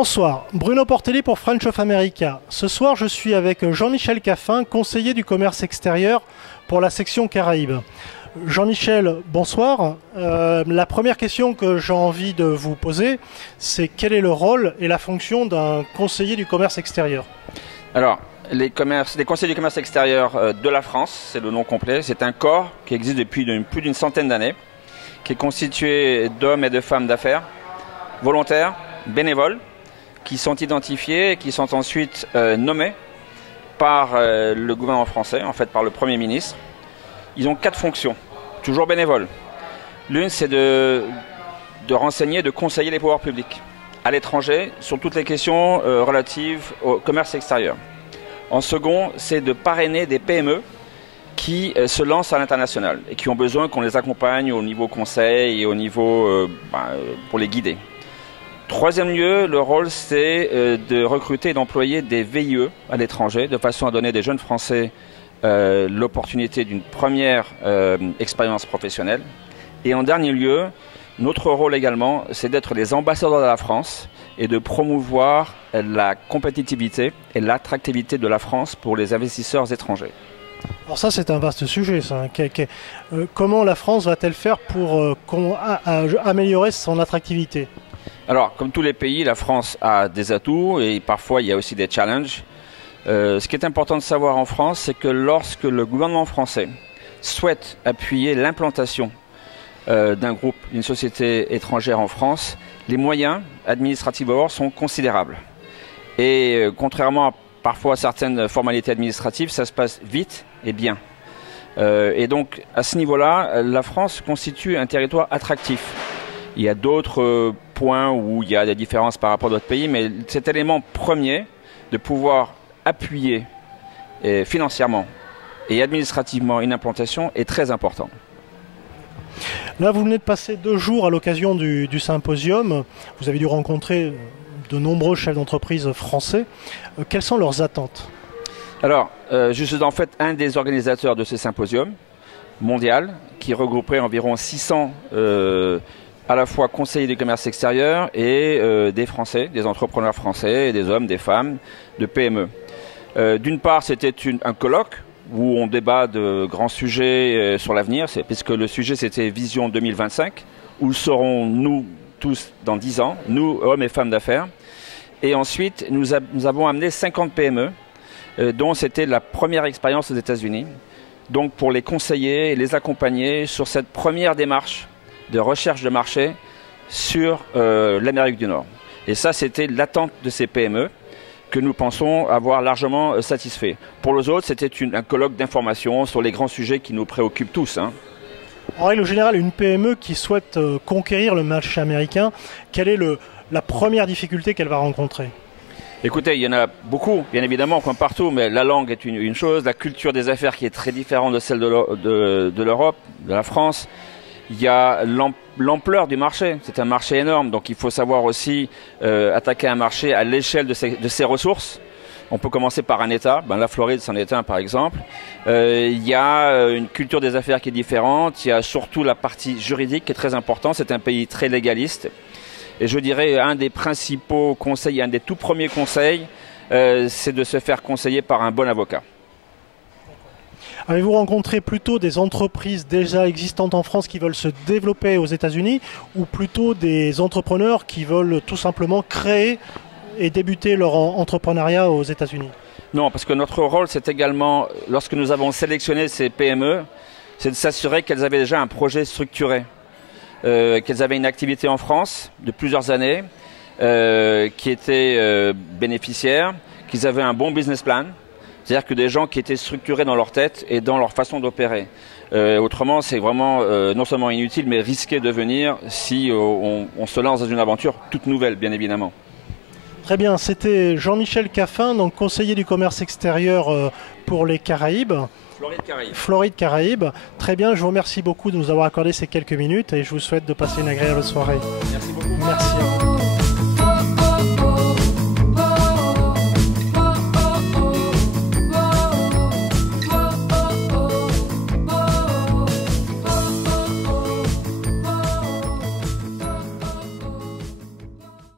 Bonsoir, Bruno Portelli pour French of America. Ce soir, je suis avec Jean-Michel Caffin, conseiller du commerce extérieur pour la section Caraïbes. Jean-Michel, bonsoir. La première question que j'ai envie de vous poser, c'est quel est le rôle et la fonction d'un conseiller du commerce extérieur? Alors, les conseillers du commerce extérieur de la France, c'est le nom complet, c'est un corps qui existe depuis plus d'une centaine d'années, qui est constitué d'hommes et de femmes d'affaires, volontaires, bénévoles, qui sont identifiés et qui sont ensuite nommés par le gouvernement français, en fait par le Premier ministre. Ils ont 4 fonctions, toujours bénévoles. L'une, c'est de renseigner, de conseiller les pouvoirs publics à l'étranger sur toutes les questions relatives au commerce extérieur. En second, c'est de parrainer des PME qui se lancent à l'international et qui ont besoin qu'on les accompagne au niveau conseil et au niveau pour les guider. Troisième lieu, le rôle, c'est de recruter et d'employer des VIE à l'étranger, de façon à donner des jeunes Français l'opportunité d'une première expérience professionnelle. Et en dernier lieu, notre rôle également, c'est d'être les ambassadeurs de la France et de promouvoir la compétitivité et l'attractivité de la France pour les investisseurs étrangers. Alors ça, c'est un vaste sujet, ça. Comment la France va-t-elle faire pour améliorer son attractivité? Alors, comme tous les pays, la France a des atouts et parfois il y a aussi des challenges. Ce qui est important de savoir en France, c'est que lorsque le gouvernement français souhaite appuyer l'implantation d'un groupe, d'une société étrangère en France, les moyens administratifs sont considérables. Et contrairement à parfois certaines formalités administratives, ça se passe vite et bien. Et donc, à ce niveau-là, la France constitue un territoire attractif. Il y a d'autres points où il y a des différences par rapport à d'autres pays, mais cet élément premier de pouvoir appuyer financièrement et administrativement une implantation est très important. Là, vous venez de passer 2 jours à l'occasion du symposium. Vous avez dû rencontrer de nombreux chefs d'entreprise français. Quelles sont leurs attentes? Alors, je suis en fait un des organisateurs de ce symposium mondial qui regrouperait environ 600 à la fois conseillers du commerce extérieur et des Français, des entrepreneurs français, des hommes, des femmes, de PME. D'une part, c'était un colloque où on débat de grands sujets sur l'avenir, puisque le sujet c'était Vision 2025, où serons-nous tous dans 10 ans, nous, hommes et femmes d'affaires. Et ensuite, nous avons amené 50 PME, dont c'était la première expérience aux États-Unis, donc pour les conseiller et les accompagner sur cette première démarche de recherche de marché sur l'Amérique du Nord. Et ça, c'était l'attente de ces PME que nous pensons avoir largement satisfait. Pour les autres, c'était un colloque d'information sur les grands sujets qui nous préoccupent tous. En règle générale, une PME qui souhaite conquérir le marché américain, quelle est la première difficulté qu'elle va rencontrer? Écoutez, il y en a beaucoup, bien évidemment, comme partout, mais la langue est une chose, la culture des affaires qui est très différente de celle de l'Europe, de la France. Il y a l'ampleur du marché, c'est un marché énorme, donc il faut savoir aussi attaquer un marché à l'échelle de ses ressources. On peut commencer par un État, la Floride c'en est un par exemple. Il y a une culture des affaires qui est différente, il y a surtout la partie juridique qui est très importante, c'est un pays très légaliste. Et je dirais un des principaux conseils, un des tout premiers conseils, c'est de se faire conseiller par un bon avocat. Avez-vous rencontré plutôt des entreprises déjà existantes en France qui veulent se développer aux États-Unis ou plutôt des entrepreneurs qui veulent tout simplement créer et débuter leur entrepreneuriat aux États-Unis? Non, parce que notre rôle, c'est également, lorsque nous avons sélectionné ces PME, c'est de s'assurer qu'elles avaient déjà un projet structuré, qu'elles avaient une activité en France de plusieurs années, qui étaient bénéficiaires, qu'ils avaient un bon business plan. C'est-à-dire que des gens qui étaient structurés dans leur tête et dans leur façon d'opérer. Autrement, c'est vraiment non seulement inutile, mais risqué de venir si on se lance dans une aventure toute nouvelle, bien évidemment. Très bien, c'était Jean-Michel Caffin, donc conseiller du commerce extérieur pour les Caraïbes. Floride-Caraïbes. Floride-Caraïbes. Très bien, je vous remercie beaucoup de nous avoir accordé ces quelques minutes et je vous souhaite de passer une agréable soirée. Merci beaucoup. Merci.